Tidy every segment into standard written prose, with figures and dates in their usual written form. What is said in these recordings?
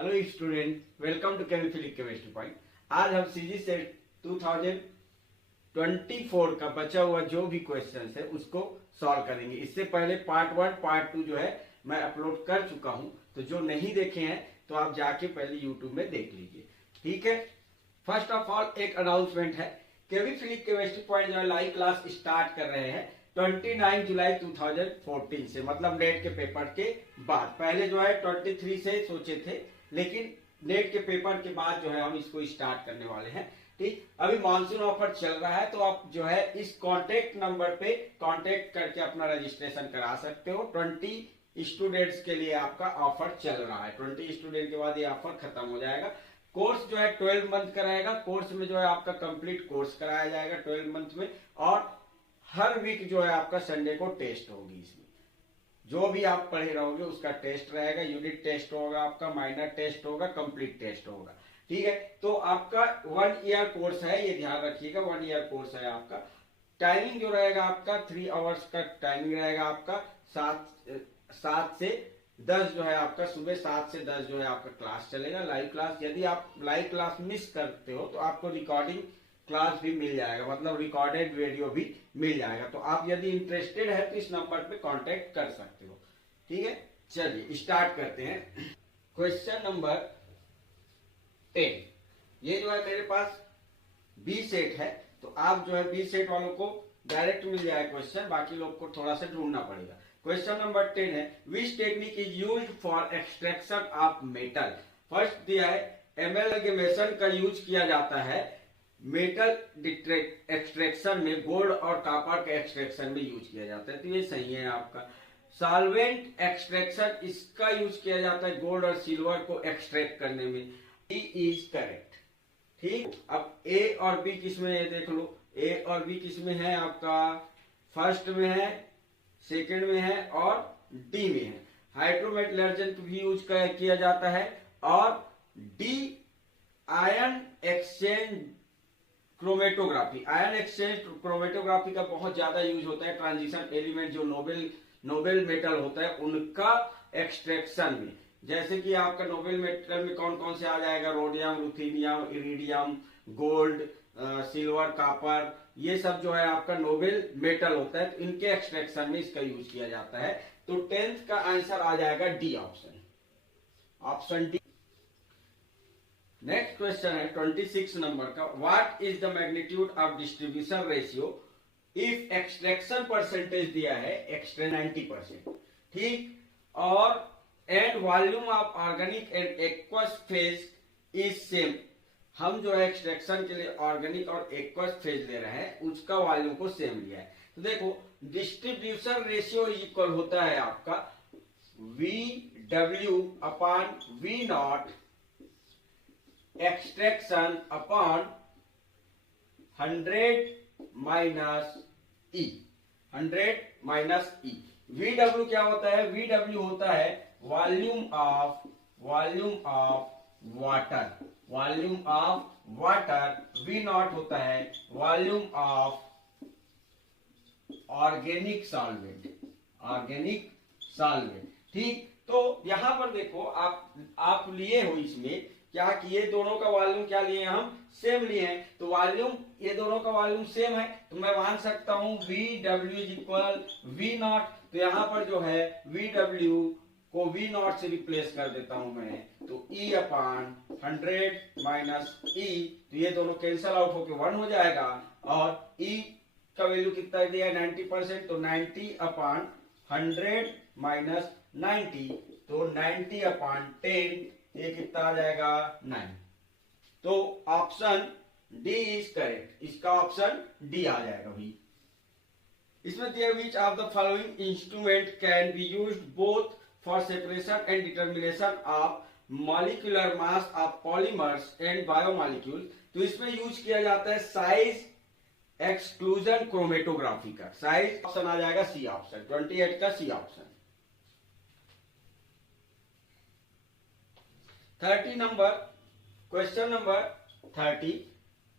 Hello student, welcome to chemistry point. आज हम CG set 2024 का बचा हुआ जो भी क्वेश्चन है उसको सॉल्व करेंगे। इससे पहले पार्ट 1 पार्ट 2 जो है मैं अपलोड कर चुका हूं, तो जो नहीं देखे हैं तो आप जाके पहले यूट्यूब में देख लीजिए, ठीक है। फर्स्ट ऑफ ऑल एक अनाउंसमेंट है, केवी फिलिप केमिस्ट्री पॉइंट जो है लाइव क्लास स्टार्ट कर रहे हैं 29 जुलाई 2014 से, मतलब नेट के पेपर के बाद। पहले जो है 23 से सोचे थे, लेकिन नेट के पेपर के बाद जो है हम इसको स्टार्ट करने वाले हैं, ठीक। अभी मानसून ऑफर चल रहा है, तो आप जो है इस कांटेक्ट नंबर पे कांटेक्ट करके अपना रजिस्ट्रेशन करा सकते हो। 20 स्टूडेंट्स के लिए आपका ऑफर चल रहा है। 20 स्टूडेंट के बाद ये ऑफर खत्म हो जाएगा। कोर्स जो है 12 मंथ कराएगा। कोर्स में जो है आपका कंप्लीट कोर्स कराया जाएगा 12 मंथ में, और हर वीक जो है आपका संडे को टेस्ट होगी। इसमें जो भी आप पढ़े रहोगे उसका टेस्ट रहेगा, यूनिट टेस्ट होगा, आपका माइनर टेस्ट होगा, कंप्लीट टेस्ट होगा, ठीक है। तो आपका 1 ईयर कोर्स है, ये ध्यान रखिएगा, 1 ईयर कोर्स है आपका। टाइमिंग जो रहेगा आपका 3 आवर्स का टाइमिंग रहेगा आपका। 7 से 10 जो है आपका, सुबह 7 से 10 जो है आपका क्लास चलेगा, लाइव क्लास। यदि आप लाइव क्लास मिस करते हो तो आपको रिकॉर्डिंग क्लास भी मिल जाएगा, मतलब रिकॉर्डेड वीडियो भी मिल जाएगा। तो आप यदि इंटरेस्टेड है तो इस नंबर पे कांटेक्ट कर सकते हो, ठीक है। चलिए स्टार्ट करते हैं। क्वेश्चन नंबर 10, ये जो है मेरे पास बी सेट है, तो आप जो है बी सेट वालों को डायरेक्ट मिल जाएगा क्वेश्चन, बाकी लोग को थोड़ा सा ढूंढना पड़ेगा। क्वेश्चन नंबर 10 है, which technique is used for extraction of metal. First दिया है एमैल्गमेशन का यूज किया जाता है मेटल एक्सट्रैक्शन में, गोल्ड और कॉपर के एक्सट्रैक्शन में यूज किया जाता है, तो ये सही है आपका। सॉल्वेंट एक्सट्रैक्शन, इसका यूज किया जाता है गोल्ड और सिल्वर को एक्सट्रैक्ट करने में, डी इज करेक्ट, ठीक। अब ए और बी किसमें है देख लो, ए और बी किसमें है आपका, फर्स्ट में है, सेकंड में है और डी में है। हाइड्रोमेटलर्जन भी यूज किया जाता है, और D ion exchange chromatography. Ion exchange chromatography का बहुत ज्यादा यूज होता है ट्रांजिशन एलिमेंट जो नोबेल मेटल होता है उनका एक्सट्रैक्शन में। जैसे कि आपका नोबेल मेटल में कौन कौन से आ जाएगा, rhodium, ruthenium, iridium, gold, silver, copper, ये सब जो है आपका नोबेल मेटल होता है, तो इनके एक्सट्रैक्शन में इसका यूज किया जाता है। तो 10th का आंसर आ जाएगा D option, option D. Next question है 26 नंबर का, what is the magnitude of distribution ratio if extraction percentage दिया है एक्स्ट्रा 90%, ठीक, और and volume of organic and aqueous phase is same. हम जो है एक्सट्रैक्शन के लिए ऑर्गेनिक और एक्वस फेज ले रहे हैं, उसका वॉल्यूम को सेम लिया है। तो देखो डिस्ट्रीब्यूशन रेशियो इक्वल होता है आपका VW upon V0 extraction upon 100 minus E, 100 minus E. VW क्या होता है, VW होता है volume of water, volume of water. V0 होता है वॉल्यूम ऑफ ऑर्गेनिक सॉल्वेंट, ठीक। तो यहां पर देखो आप लिए हो इसमें क्या कि ये दोनों का वॉल्यूम क्या लिए हम, सेम लिए हैं, तो वॉल्यूम ये दोनों का वॉल्यूम सेम है, तो मैं मान सकता हूं VW इज इक्वल V0। तो यहां पर जो है VW को V0 से रिप्लेस कर देता हूं मैं, तो E अपॉन 100 माइनस E, तो ये दोनों कैंसल आउट होके 1 हो जाएगा, और E का वैल्यू कितना दिया है 90%, तो 90 अपॉन 100 माइनस 90, तो 90 अपॉन 10, ये कितना आ जाएगा 9। तो ऑप्शन डी इज करेक्ट, इसका ऑप्शन डी आ जाएगा भाई। इसमें दिया which of the following instrument can be used both for separation and determination of molecular mass of polymers and biomolecule. तो इसमें यूज किया जाता है साइज एक्सक्लूजन क्रोमेटोग्राफी का। साइज ऑप्शन आ जाएगा सी ऑप्शन, 28 का C option. 30 number, question number 30,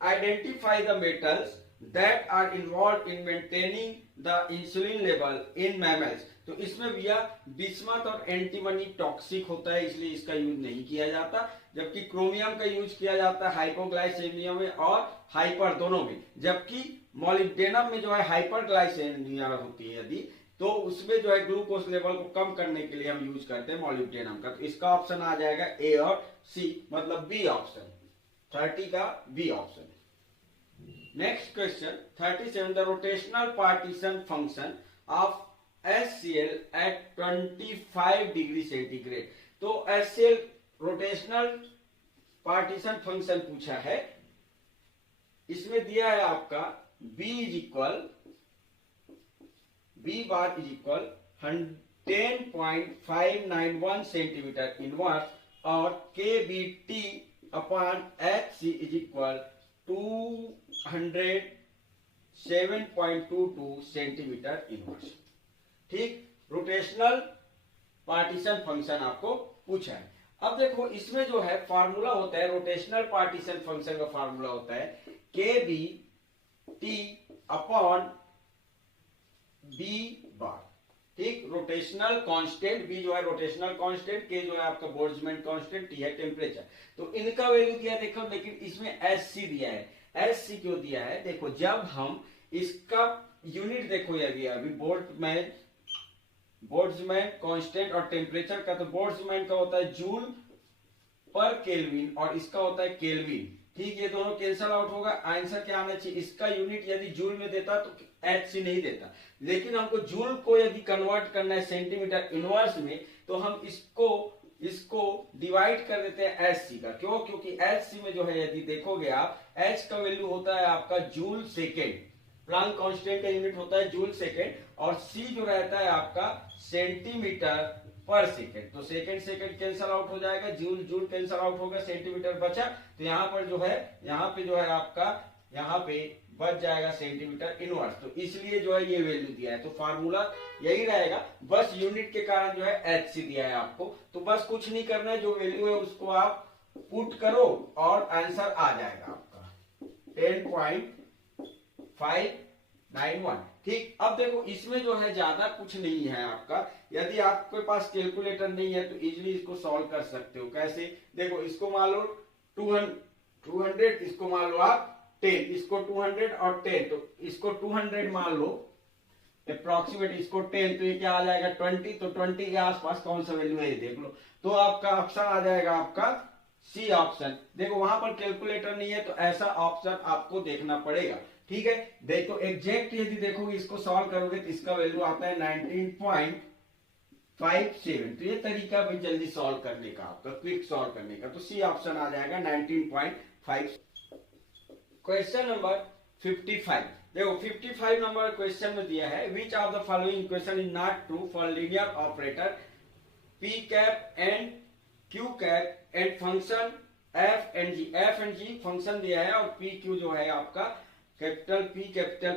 identify the metals that are involved in maintaining the insulin level in mammals। तो इसमें भैया बिस्मथ और एंटीमनी टॉक्सिक होता है, इसलिए इसका यूज नहीं किया जाता, जबकि क्रोमियम का यूज किया जाता है हाइपोग्लाइसेमिया में और हाइपर दोनों में। जबकि मॉलिब्डेनम में जो है हाइपरग्लाइसेमिया होती है यदि, तो उसमें जो है ग्लूकोज लेवल को कम करने के लिए हम यूज करते हैं मॉलिब्डेनम का। तो इसका ऑप्शन आ जाएगा ए और सी, मतलब बी ऑप्शन, 30 का B option. Next question 37, the rotational partition function of HCl at 25 degree centigrade. तो HCl रोटेशनल पार्टीशन फंक्शन पूछा है, इसमें दिया है आपका B bar is equal 10.591 centimetre inverse और KBT upon HC is equal 207.22 centimetre inverse. ठीक, रोटेशनल पार्टीशन फंक्शन आपको पूछा है। अब देखो इसमें जो है फार्मूला होता है, रोटेशनल पार्टीशन फंक्शन का फार्मूला होता है KBT अपॉन B बार। ठीक, रोटेशनल कांस्टेंट B जो है रोटेशनल कांस्टेंट, K जो है आपका बोल्ट्जमैन कांस्टेंट, T है टेम्परेचर। तो इनका वैल्यू दिया देखो, लेकिन इसमें SC दिया है। SC क्यों दिया है? देखो जब हम इसका यूनिट देखो यदि अभी बोल्ट्जमैन कांस्टेंट और टेम्परेचर का, तो बोल्ट्जमैन का होता है जूल पर केल्विन और इसका होता है केल्विन। ठीक, ये दोनों कैंसल आउट होगा, आंसर क्या आना चाहिए? इसका यूनिट यदि जूल में देता तो HC नहीं देता, लेकिन हमको जूल को यदि कन्वर्ट करना है सेंटीमीटर इनवर्स में, तो हम इसको डिवाइड कर देते हैं HC का। क्यों? क्योंकि HC में जो है यदि देखोगे आप, H का वैल्यू होता है आपका जूल सेकेंड, प्लांक कांस्टेंट का यूनिट होता है जूल सेकेंड, और C जो रहता है आपका सेंटीमीटर पर सेकेंड। तो सेकेंड कैंसल आउट हो जाएगा, जूल कैंसल आउट होगा, सेंटीमीटर बचा। तो यहाँ पे जो है आपका यहाँ पे बच जाएगा सेंटीमीटर इनवर्स। तो इसलिए जो है ये वैल्यू दिया है, तो फार्मूला यही रहेगा, बस यूनिट के कारण जो है HC दिया है आपको। तो बस कुछ नहीं करना है, जो वैल्यू है उसको आप पुट करो और आंसर आ जाएगा आपका 10.591। ठीक, अब देखो इसमें जो है ज्यादा कुछ नहीं है आपका, यदि आपके पास कैलकुलेटर नहीं है तो इजीली इसको सॉल्व कर सकते हो। कैसे? देखो इसको मान लो 200, इसको मान लो आप 10, इसको 200 और 10, तो इसको 200 मान लो अप्रोक्सीमेट, इसको 10, तो ये क्या आ जाएगा 20। तो 20 के आसपास कौन सा वैल्यू है ये देख लो, तो आपका ऑप्शन आ जाएगा आपका सी ऑप्शन। देखो वहां पर कैलकुलेटर नहीं है तो ऐसा ऑप्शन आपको देखना पड़ेगा। ठीक है, देखो एग्जैक्ट यदि देखोगे इसको सॉल्व करोगे तो इसका वैल्यू आता है 19.57। तो ये तरीका भी जल्दी सॉल्व करने का, आपका क्विक सॉल्व करने का, तो सी ऑप्शन आ जाएगा 19.5। क्वेश्चन नंबर 55, देखो 55 नंबर क्वेश्चन में दिया है, विच of the following equation is not true for linear operator P cap and Q cap and function F and G function दिया है, और P Q जो है आपका कैपिटल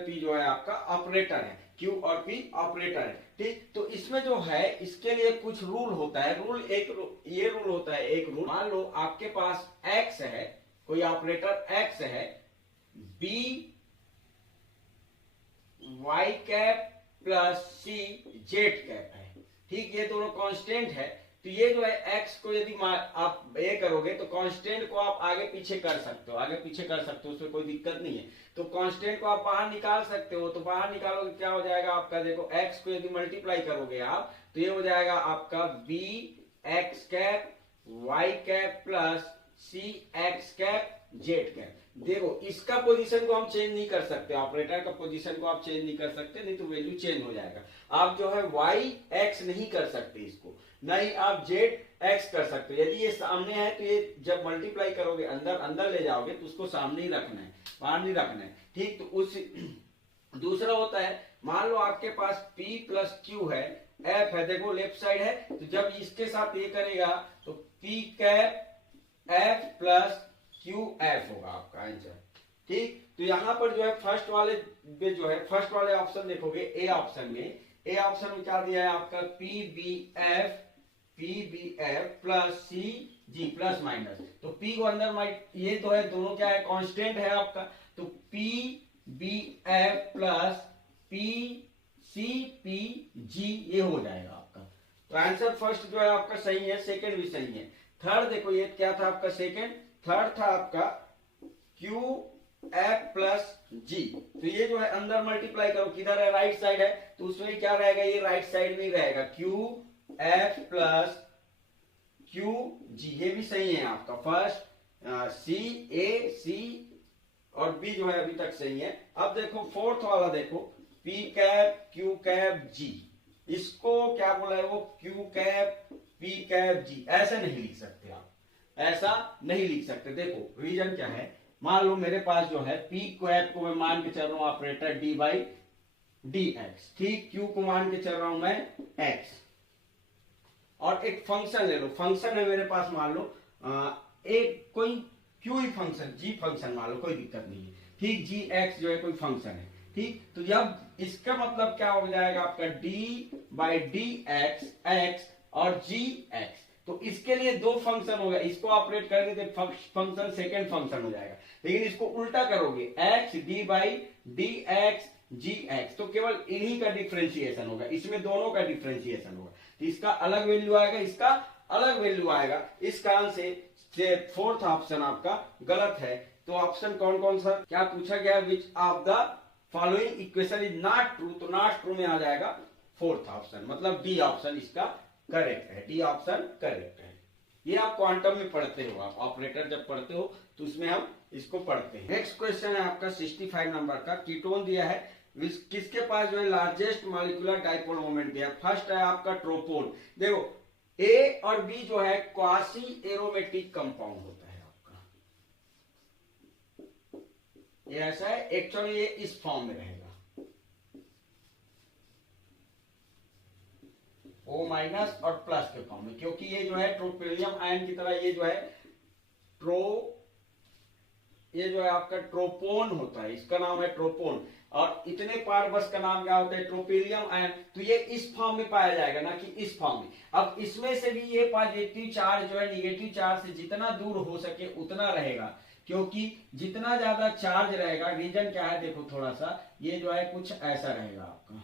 P जो है आपका ऑपरेटर है, Q और P ऑपरेटर है। ठीक, तो इसमें जो है इसके लिए कुछ रूल होता है। ये रूल होता है, एक रूल, मान लो आपके पास X है, कोई ऑपरेटर X है, B Y cap plus C Z cap है। ठीक, ये दोनों कांस्टेंट है, तो ये जो है x को यदि आप ये करोगे तो कांस्टेंट को आप आगे पीछे कर सकते हो, उसमें कोई दिक्कत नहीं है। तो कांस्टेंट को आप बाहर निकाल सकते हो, तो बाहर निकालोगे क्या हो जाएगा आपका, देखो x को यदि मल्टीप्लाई करोगे आप तो ये हो जाएगा आपका b x cap y cap plus c x cap z cap. देखो इसका पोजीशन को हम चेंज नहीं कर सकते, ऑपरेटर का पोजीशन को आप चेंज नहीं कर सकते, नहीं तो वैल्यू चेंज हो जाएगा। आप जो है y x नहीं कर सकते इसको, नहीं आप z x कर सकते हो। यदि ये सामने है तो ये जब मल्टीप्लाई करोगे अंदर ले जाओगे तो उसको सामने ही रखना है, बाहर नहीं रखना है। ठीक, तो उस दूसरा होता है, मान लो आपके पास P प्लस Q है, F है, देखो लेफ्ट साइड है, तो जब इसके साथ ये करेगा तो P cap F plus Q F होगा आपका आंसर। ठीक, तो यहाँ पर जो है फर्स्ट वाले ऑप्शन देखोगे, ए ऑप्शन में क्या दिया है आपका PBF plus CG plus minus. तो P को अंदर ये तो है, दोनों क्या है कांस्टेंट है आपका, तो P B F plus P C P G, ये हो जाएगा आपका। तो आंसर फर्स्ट जो है आपका सही है, सेकंड भी सही है। थर्ड देखो, ये क्या था आपका सेकंड, थर्ड था आपका क्यू एफ प्लस जी। तो ये जो है अंदर मल्टीप्लाई करो, किधर है, राइट साइड है, तो उसमें क्या रहेगा, ये राइट साइड में रहेगा, क्यू एफ प्लस क्यू जी, ये भी सही है आपका। फर्स्ट सी ए सी और बी जो है अभी तक सही है। अब देखो फोर्थ वाला देखो, पी कैप क्यू कैप जी, इसको क्या बोला है वो, क्यू कैप पी कैप जी, ऐसे नहीं लिख सकते आप, ऐसा नहीं लिख सकते। देखो रीजन क्या है, मान लो मेरे पास जो है पी कैप को मैं मान के चल रहा हूं operator D by D x, ठीक, क्यू को मान के चल रहा हूं मैं एक्स, और एक फंक्शन ले लो, फंक्शन है मेरे पास मान लो एक कोई क्यू ही फंक्शन, जी फंक्शन मान लो, कोई दिक्कत नहीं है, ठीक, जी एक्स जो है कोई फंक्शन है, ठीक। तो जब इसका मतलब क्या हो जाएगा आपका D by D x x और जी एक्स, तो इसके लिए दो फंक्शन हो गया, इसको ऑपरेट करेंगे तो फंक्शन सेकेंड फंक्शन हो जाएगा। लेकिन इसको उल्टा करोगे, X D by D X G X, तो केवल इन्हीं का डिफ्रेंशिएशन होगा, इसमें दोनों का डिफ्रेंशिएशन होगा, तो इसका अलग वैल्यू आएगा, इसका अलग वैल्यू आएगा। इस कारण से फोर्थ ऑप्शन आपका गलत है। तो ऑप्शन कौन कौन सा क्या पूछा गया, विच of the following equation is not true, तो नॉट ट्रू में आ जाएगा फोर्थ ऑप्शन, मतलब डी ऑप्शन इसका करेक्ट है, डी ऑप्शन करेक्ट है। ये आप क्वांटम में पढ़ते हो, आप ऑपरेटर जब पढ़ते हो तो उसमें हम इसको पढ़ते हैं। नेक्स्ट क्वेश्चन है आपका 65 नंबर का, कीटोन दिया है, किसके पास जो है लार्जेस्ट मॉलिक्यूलर डाइपोल मोमेंट दिया। फर्स्ट है आपका ट्रोपोन। देखो ए और बी जो है क्वासी एरोमेटिक कंपाउंड होता है आपका, ये ऐसा है, एक्चुअली ये इस फॉर्म में रहेगा, O माइनस और प्लस के फॉर्म में, क्योंकि ये जो है ट्रोपेलियम आयन की तरह, ये जो है ये जो है आपका ट्रोपोन होता है, इसका नाम है ट्रोपोन, और इतने पार बस का नाम क्या होता है, ट्रोपेलियम आयन। तो ये इस फॉर्म में पाया जाएगा, ना कि इस फॉर्म में। अब इसमें से भी ये पॉजिटिव चार्ज जो है निगेटिव चार्ज से जितना दूर हो सके उतना रहेगा, क्योंकि जितना ज्यादा चार्ज रहेगा, रीजन क्या है देखो थोड़ा सा, ये जो है कुछ ऐसा रहेगा आपका,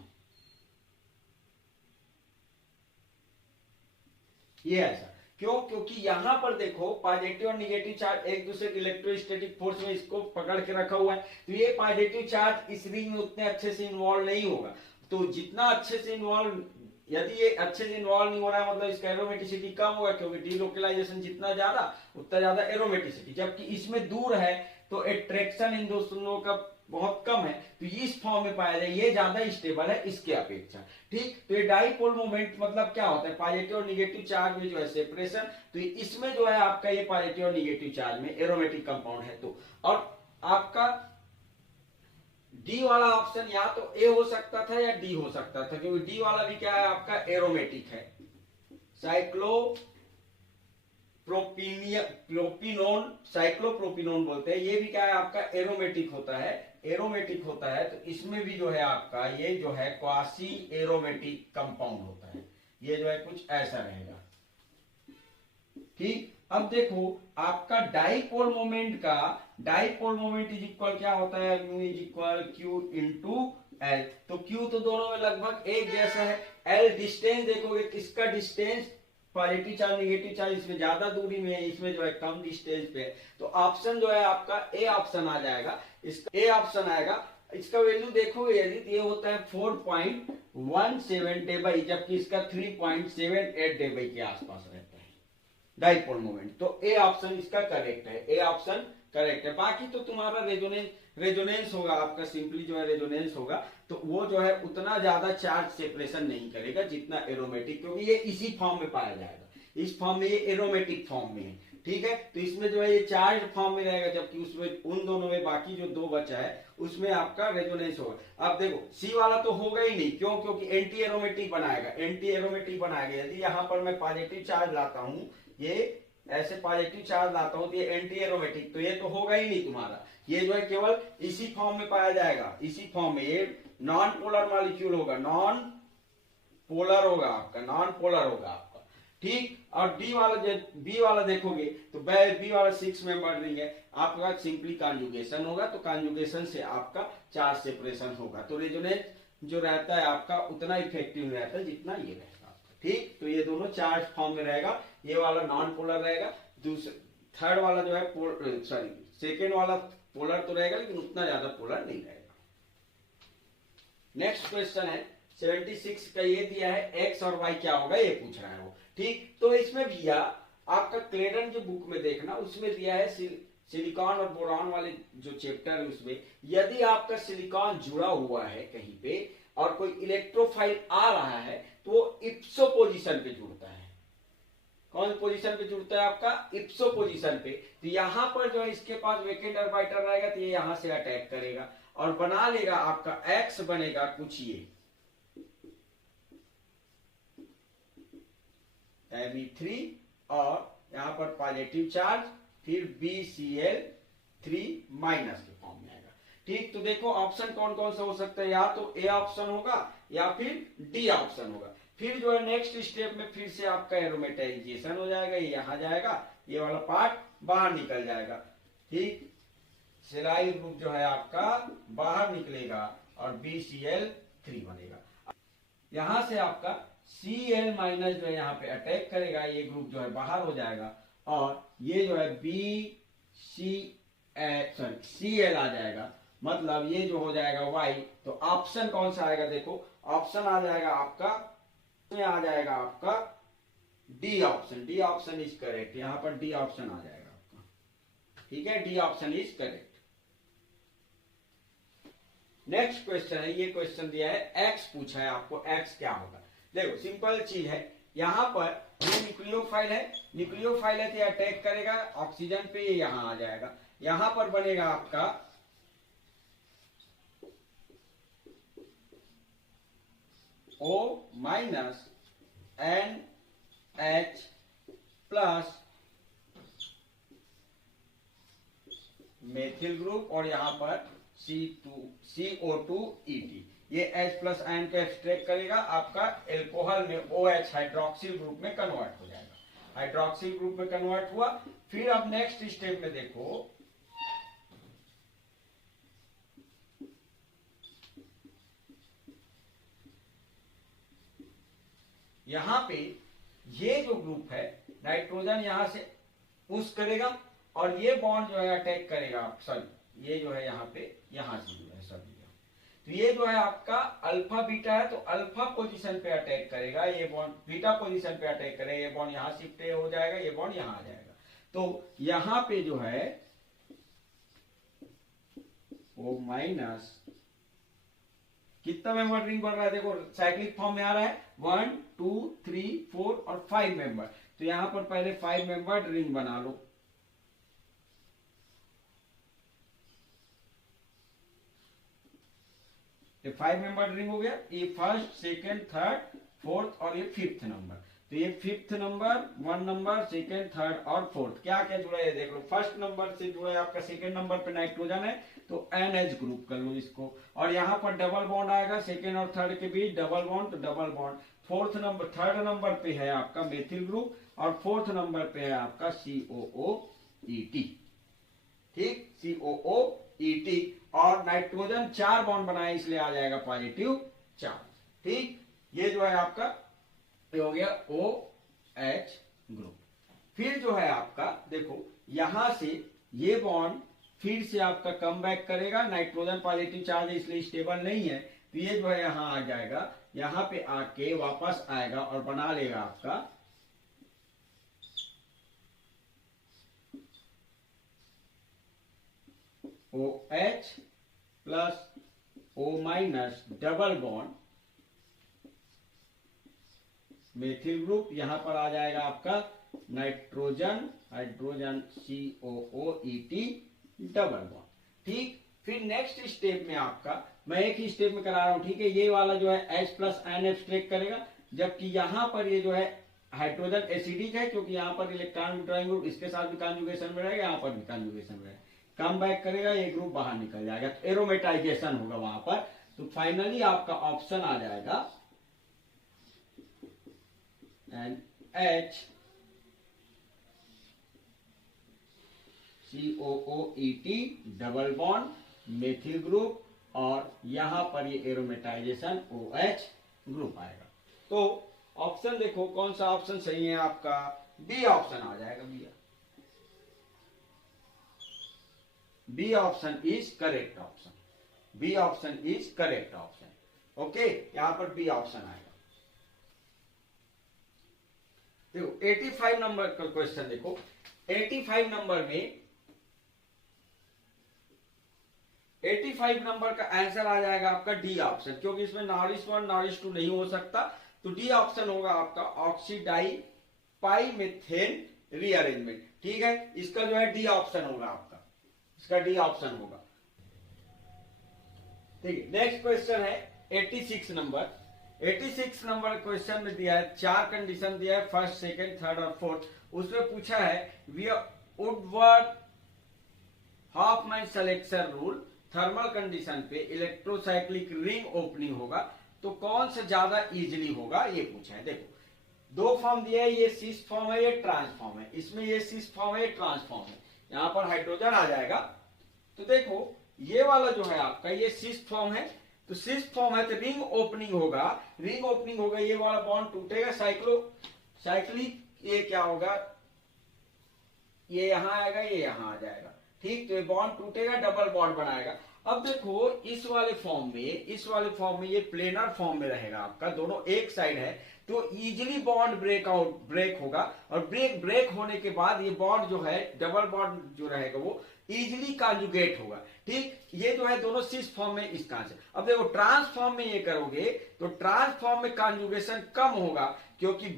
ये ऐसा क्यों, क्योंकि यहां पर देखो पॉजिटिव और निगेटिव चार्ज एक दूसरे के इलेक्ट्रोस्टैटिक फोर्स में इसको पकड़ के रखा हुआ है, तो ये पॉजिटिव चार्ज इस रिंग में उतने अच्छे से इन्वॉल्व नहीं होगा। तो जितना अच्छे से इन्वॉल्व, यदि ये अच्छे से इन्वॉल्व नहीं हो रहा है, मतलब इसका एरोमेटिसिटी कम होगा, क्योंकि डीलोकलाइजेशन जितना ज्यादा उतना ज्यादा एरोमेटिसिटी, जबकि इसमें दूर है तो अट्रैक्शन इन दोनों का बहुत कम है, तो इस फॉर्म में पाया जाए, ये ज्यादा स्टेबल है इसके अपेक्षा, ठीक। तो ये डाइपोल मोमेंट मतलब क्या होता है, पॉजिटिव और निगेटिव चार्ज में जो है सेपरेशन, तो इसमें जो है आपका ये पॉजिटिव और निगेटिव चार्ज में एरोमेटिक कंपाउंड है। तो और आपका डी वाला ऑप्शन या तो ए हो सकता था या डी हो सकता था, क्योंकि डी वाला भी क्या है आपका एरोमेटिक है, प्रोपिनोन, साइक्लोप्रोपिनोन बोलते हैं, ये भी क्या है आपका एरोमेटिक होता है, एरोमेटिक होता है। तो इसमें भी जो है आपका ये जो है क्वासी एरोमेटिक कंपाउंड होता है, ये जो है कुछ ऐसा रहेगा, ठीक। अब देखो आपका डाइपोल मोमेंट का, डाइपोल मोमेंट इज इक्वल क्या होता है, mu is equal Q into L, तो क्यू तो दोनों में लगभग एक जैसा है, एल डिस्टेंस देखोगे किसका distance, positive charge negative charge इसमें ज्यादा दूरी में है, इसमें जो है कम डिस्टेंस पे है, तो ऑप्शन जो है आपका ए ऑप्शन आ जाएगा, इसका ए ऑप्शन आएगा। इसका वैल्यू देखोगे यदि, ये होता है 4.17 डेबाई, जबकि इसका 3.78 डेबाई के आसपास रहता है डाइपोल मोमेंट, तो ए ऑप्शन इसका करेक्ट है, ए ऑप्शन करेक्ट है। बाकी तो तुम्हारा रेजोनेंस होगा आपका, सिंपली जो है रेजोनेंस होगा, तो वो जो है उतना ज्यादा चार्ज सेपरेशन नहीं करेगा जितना एरोमेटिक, क्योंकि ये इसी फॉर्म में पाया जाएगा, इस फॉर्म में ये एरोमेटिक फॉर्म में है, ठीक है। तो इसमें जो है ये चार्ज फॉर्म में रहेगा, जबकि उसमें उन दोनों में बाकी जो दो बचा है उसमें आपका रेजोनेंस होगा। अब देखो सी वाला तो होगा ही नहीं, क्यों, क्योंकि एंटी एरोमेटिक बनाएगा, एंटी एरोमेटिक बनाएगा। यदि यहाँ पर मैं पॉजिटिव चार्ज लाता हूँ, ये ऐसे पॉजिटिव चार्ज लाता हूं, तो ये एंटी एरोमेटिक, तो ये तो होगा ही नहीं तुम्हारा, ये जो है केवल इसी फॉर्म में पाया जाएगा, इसी फॉर्म में, ये नॉन पोलर मॉलिक्यूल होगा, नॉन पोलर होगा आपका, नॉन पोलर होगा आपका, ठीक। और बी वाला देखोगे तो बी वाला 6 मेंबर रिंग है, आपका सिंपली कॉन्जुगेशन होगा, तो कॉन्जुगेशन से आपका चार्ज सेपरेशन होगा, तो रेजोनेंस जो रहता है आपका उतना इफेक्टिव रहता है जितना ये रहेगा आपका। ठीक, तो ये दोनों चार्ज फॉर्म में रहेगा, ये वाला नॉन पोलर रहेगा, थर्ड वाला जो है सेकेंड वाला पोलर तो रहेगा लेकिन उतना ज्यादा पोलर नहीं रहेगा। नेक्स्ट क्वेश्चन है 76 का, ये दिया है एक्स और वाई क्या होगा ये पूछ रहा है वो। ठीक, तो इसमें भैया आपका क्लेडन जो बुक में देखना उसमें दिया है सिलिकॉन और बोरॉन वाले जो चैप्टर है उसमें यदि आपका सिलिकॉन जुड़ा हुआ है कहीं पे और कोई इलेक्ट्रोफाइल आ रहा है तो वो इप्सो पोजीशन पे जुड़ता है। कौन पोजीशन पे जुड़ता है आपका? इप्सो पोजीशन पे। तो यहां पर जो है इसके पास वेकेंट ऑर्बिटर रहेगा तो ये यहां से अटैक करेगा और बना लेगा आपका एक्स बनेगा कुछ ये Fe3 और यहां पर पॉजिटिव चार्ज, फिर BCl3 माइनस के फॉर्म में आएगा। ठीक, तो देखो ऑप्शन कौन कौन सा हो सकता है, या तो ए ऑप्शन होगा या फिर डी ऑप्शन होगा। फिर जो है नेक्स्ट स्टेप में फिर से आपका एरोमेटाइजेशन हो जाएगा, ये यहां जाएगा, ये वाला पार्ट बाहर निकल जाएगा। ठीक, सेलाइल ग्रुप जो है आपका बाहर निकलेगा और BCl3 बनेगा। यहां से आपका Cl माइनस जो है यहाँ पे अटैक करेगा, ये ग्रुप जो है बाहर हो जाएगा और ये जो है Cl आ जाएगा, मतलब ये जो हो जाएगा Y। तो ऑप्शन कौन सा आएगा? देखो ऑप्शन आ जाएगा आपका D option. D option is correct, यहाँ पर डी ऑप्शन आ जाएगा आपका। ठीक है, D option is correct. Next question है, ये क्वेश्चन दिया है एक्स पूछा है आपको, एक्स क्या होगा? देखो सिंपल चीज है, यहां पर ये न्यूक्लियोफाइल है, न्यूक्लियोफाइल है तो अटैक करेगा ऑक्सीजन पे, ये यहां आ जाएगा, यहां पर बनेगा आपका O minus NH plus methyl group और यहां पर CO2ET। ये H प्लस आयन को एक्सट्रैक्ट करेगा, आपका एल्कोहल में OH हाइड्रोक्सिल ग्रुप में कन्वर्ट हो जाएगा। हाइड्रोक्सिल ग्रुप में कन्वर्ट हुआ। फिर अब नेक्स्ट स्टेप में देखो, यहां पे ये जो ग्रुप है नाइट्रोजन यहां से पुश करेगा और ये बॉन्ड जो है अटैक करेगा, सॉरी ये जो है यहाँ पे यहां से जो है सॉरी, तो ये जो है आपका अल्फा बीटा है तो अल्फा पोजीशन पे अटैक करेगा, ये बॉन्ड बीटा पोजीशन पे अटैक करेगा, ये बॉन्ड यहां शिफ्ट हो जाएगा, ये बॉन्ड यहां आ जाएगा। तो यहां पे जो है O माइनस कितना मेंबर रिंग बन रहा है? देखो साइक्लिक फॉर्म में आ रहा है 1 2 3 4 और 5 मेंबर। तो यहां पर पहले 5 मेंबर रिंग बना लो। ये 5 मेंबर रिंग हो गया, ये फर्स्ट सेकेंड थर्ड फोर्थ और ये फिफ्थ नंबर। तो ये fifth number 1 number second third और फोर्थ क्या क्या जुड़ा है देख लो। फर्स्ट नंबर से जुड़ा है आपका, सेकेंड नंबर पे नाइट्रोजन है तो NH ग्रुप कर लो इसको, और यहाँ पर डबल बॉन्ड आएगा सेकेंड और थर्ड के बीच, डबल बॉन्ड तो डबल बॉन्ड। थर्ड नंबर पे है आपका मेथिल ग्रुप और फोर्थ नंबर पे है आपका COOET। ठीक, COOET और नाइट्रोजन 4 बॉन्ड बनाए इसलिए आ जाएगा पॉजिटिव चार्ज। ठीक, ये जो है आपका ये हो गया OH ग्रुप। फिर जो है आपका देखो यहां से ये बॉन्ड फिर से आपका कम बैक करेगा, नाइट्रोजन पॉजिटिव चार्ज है इसलिए स्टेबल नहीं है, तो ये जो है यहां आ जाएगा, यहां पे आके वापस आएगा और बना लेगा आपका OH plus O minus double bond methyl group, यहां पर आ जाएगा आपका nitrogen hydrogen COOET double bond. ठीक, फिर नेक्स्ट स्टेप में आपका मैं एक ही स्टेप में करा रहा हूं। ठीक है, ये वाला जो है H प्लस आयन एक्सट्रैक्ट करेगा, जबकि यहां पर ये जो है हाइड्रोजन एसिडिक है क्योंकि यहाँ पर इलेक्ट्रॉन न्यूट्रॉन ग्रुप इसके साथ भी कॉन्जुगेशन में रहेगा, यहाँ पर भी कॉन्जुगेशन में रहेगा, कम बैक करेगा, ये ग्रुप बाहर निकल जाएगा, तो एरोमेटाइजेशन होगा वहां पर। तो फाइनली आपका ऑप्शन आ जाएगा OH COOET double bond methyl group, और यहां पर ये एरोमेटाइजेशन OH ग्रुप आएगा। तो ऑप्शन देखो कौन सा ऑप्शन सही है आपका, बी ऑप्शन आ जाएगा। B option is correct option, B option is correct option. Okay, यहां पर बी ऑप्शन आएगा। देखो 85 नंबर का क्वेश्चन देखो, 85 नंबर में 85 नंबर का आंसर आ जाएगा आपका डी ऑप्शन, क्योंकि इसमें नॉरिश 1 नॉरिश 2 नहीं हो सकता, तो डी ऑप्शन होगा आपका ऑक्सीडाई पाइमेथेन रीअरेंजमेंट। ठीक है, इसका जो है डी ऑप्शन होगा आपका, इसका डी ऑप्शन होगा। ठीक है, नेक्स्ट क्वेश्चन है 86 नंबर। 86 नंबर क्वेश्चन में दिया है 4 कंडीशन दिया है, फर्स्ट सेकंड थर्ड और फोर्थ। उसमें पूछा है Woodward Hoffmann selection rule, thermal condition पे इलेक्ट्रोसाइक्लिक रिंग ओपनिंग होगा तो कौन सा ज्यादा इजीली होगा, ये पूछा है। देखो 2 फॉर्म दिया है, ये सिस फॉर्म है, ये ट्रांस फॉर्म है। इसमें ये सिस फॉर्म है, ये ट्रांस फॉर्म है, यहां पर हाइड्रोजन आ जाएगा। तो देखो ये वाला जो है आपका ये सिस फॉर्म है, तो सिस फॉर्म है तो रिंग ओपनिंग होगा, रिंग ओपनिंग होगा, ये वाला बॉन्ड टूटेगा, साइक्लिक ये क्या होगा, ये यहां आएगा, ये यहां आ जाएगा। ठीक, तो ये बॉन्ड टूटेगा, डबल बॉन्ड बनाएगा। अब देखो इस वाले फॉर्म में ये प्लेनर फॉर्म में रहेगा आपका, दोनों एक साइड है, तो इजीली बॉन्ड ब्रेक होगा, और ब्रेक होने के बाद ये बॉन्ड जो है डबल बॉन्ड जो रहेगा वो इजीली कॉन्जुगेट होगा। ठीक, ये जो है दोनों सिस फॉर्म में इसका आंसर। अब देखो ट्रांसफॉर्म में ये करोगे तो ट्रांसफॉर्म में कॉन्जुगेशन कम होगा, क्योंकि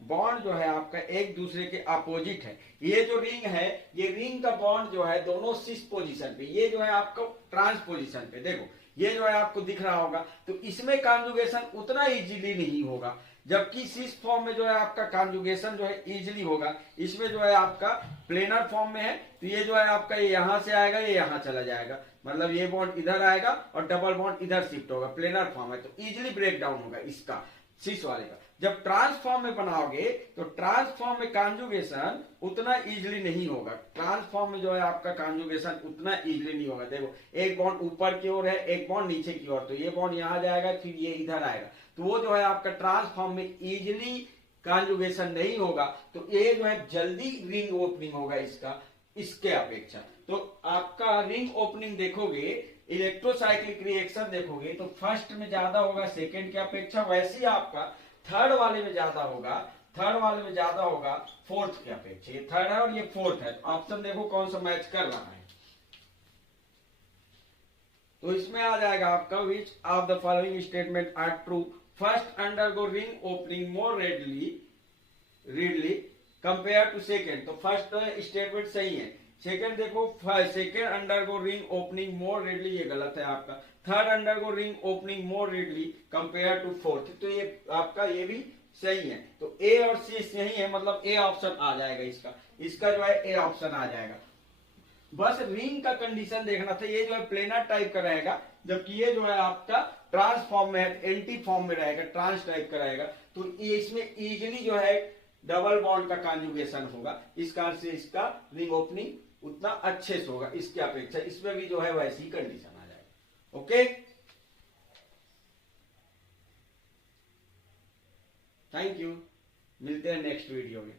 बॉन्ड जो है आपका एक दूसरे के अपोजिट है। ये जो रिंग है, ये रिंग का बॉन्ड जो है दोनों सिस पोजीशन पे, ये जो है आपको ट्रांस पोजीशन पे, देखो ये जो है आपको दिख रहा होगा, तो इसमें कॉन्जुगेशन उतना इजीली नहीं होगा, जबकि सिस फॉर्म में जो है आपका कॉन्जुगेशन जो है इजीली होगा। इसमें जो है आपका प्लेनर फॉर्म में है, तो ये जो है आपका ये यहां से आएगा, ये यहां चला जाएगा, मतलब ये बॉन्ड इधर आएगा और डबल बॉन्ड इधर शिफ्ट होगा, प्लेनर फॉर्म है तो इजीली ब्रेक डाउन होगा इसका, सिस वाले का। जब ट्रांसफॉर्म में बनाओगे तो ट्रांसफॉर्म में कॉन्जुगेशन उतना इजीली नहीं होगा, ट्रांसफॉर्म में जो है आपका कॉन्जुगेशन उतना इजीली नहीं होगा। देखो एक बॉन्ड ऊपर की ओर है, एक बॉन्ड नीचे की ओर, तो ये बॉन्ड यहां जाएगा, फिर ये इधर आएगा, तो वो जो है आपका ट्रांसफॉर्म में इजीली कॉन्जुगेशन नहीं होगा, तो ये जो है जल्दी रिंग ओपनिंग होगा इसका, इसके अपेक्षा। तो आपका रिंग ओपनिंग देखोगे, इलेक्ट्रोसाइक्लिक रिएक्शन देखोगे तो फर्स्ट में ज्यादा होगा सेकेंड की अपेक्षा, वैसे ही आपका थर्ड वाले में ज्यादा होगा फोर्थ की अपेक्षा। ये थर्ड है और ये फोर्थ है, ऑप्शन देखो कौन सा मैच कर रहा है। तो इसमें आ जाएगा आपका which of the following statement are true, first undergo ring opening more readily compare to second. तो फर्स्ट स्टेटमेंट सही है, सेकेंड देखो second undergo ring opening more readily, ये गलत है आपका। Third undergo ring opening more readily compare to fourth, तो ये आपका ये भी सही है। तो ए और सी सही है, मतलब ए ऑप्शन आ जाएगा इसका जो है ए ऑप्शन आ जाएगा। बस रिंग का कंडीशन देखना था, ये जो है प्लेनर टाइप का रहेगा, जबकि ये जो है आपका ट्रांसफॉर्म में है, एंटी फॉर्म में रहेगा, ट्रांस टाइप का रहेगा, तो इसमें इजीली जो है डबल बॉन्ड का कॉन्जुगेशन होगा, इस कारण से इसका रिंग ओपनिंग उतना अच्छे से होगा इसके अपेक्षा, इसमें भी जो है वैसी कंडीशन आ जाएगा। ओके, थैंक यू, मिलते हैं नेक्स्ट वीडियो में।